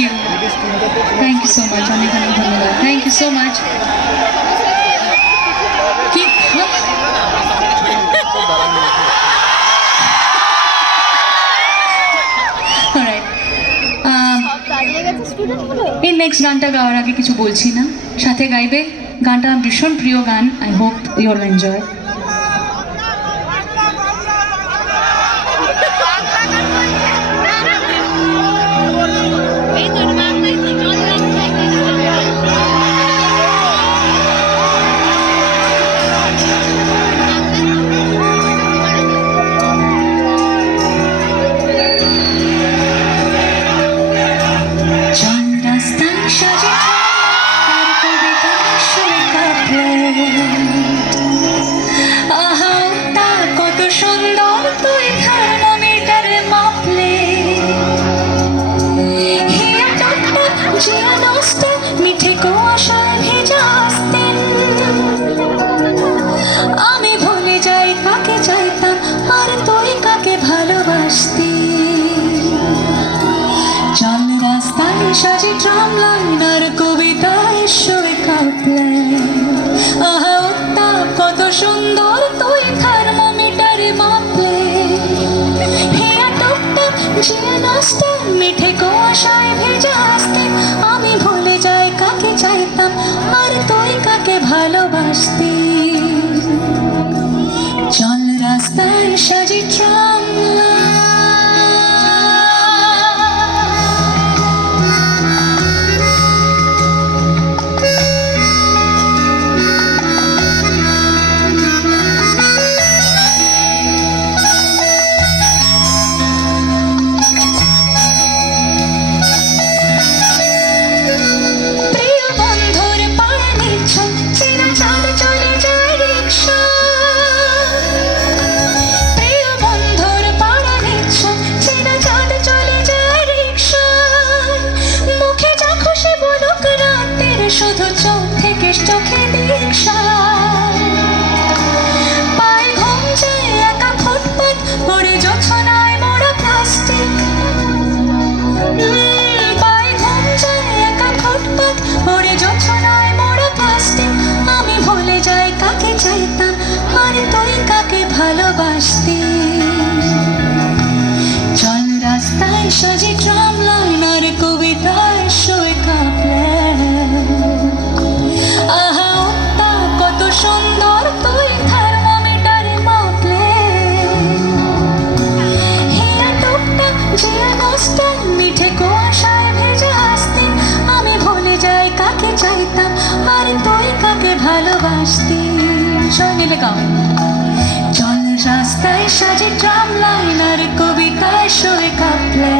You so much, অনেক অনেক ধন্যবাদ, থ্যাংক ইউ সো মাচ। কি এই নেক্সট গানটা গাওয়ার আগে কিছু বলছি না, সাথে গাইবে গানটা আমার ভীষণ প্রিয় গান, I hope you will enjoy. আমি ভুলে যাই কাকে চাইতাম আর তুই কাকে ভালোবাসতি। চল রাস্তায় সাজি ট্রাম লাইন আর কবিতায় শুয়ে কাঁপলে, আহা উত্তাপ কত সুন্দর তুই থার্মোমিটারে মাপলে। হিয়া টুকটাক জিয়া নাচতে মিঠে কুয়াশায় ভেজা আসতে, আমি ভুলে যাই কাকে চাইতাম আর তুই কাকে ভালোবাসতি। চল রাস্তায় সাজি ট্রাম শুধু চোখ থেকে চোখে দীক্ষা, পায়ে ঘুম যায় একা ফুটপাত পড়ে জোছনায় মোড়া প্লাস্টিক। পায়ে ঘুম যায় একা ফুটপাত পড়ে জোছনায় মোড়া প্লাস্টিক। আমি ভুলে যাই কাকে চাইতাম আর তুই কাকে ভালোবাসতি। চল রাস্তায় সাজি ট্রাম লাইন আর কবিতায় শুয়ে কাঁপলে, মিঠে কুয়াশায় ভেজা আসতে, আমি ভুলে যাই কাকে চাইতাম আর তুই কাকে ভালোবাসতি। শোনিলে গাও। চল রাস্তায় সাজি ট্রাম লাইন আর কবিতায় শুয়ে কাঁপলে,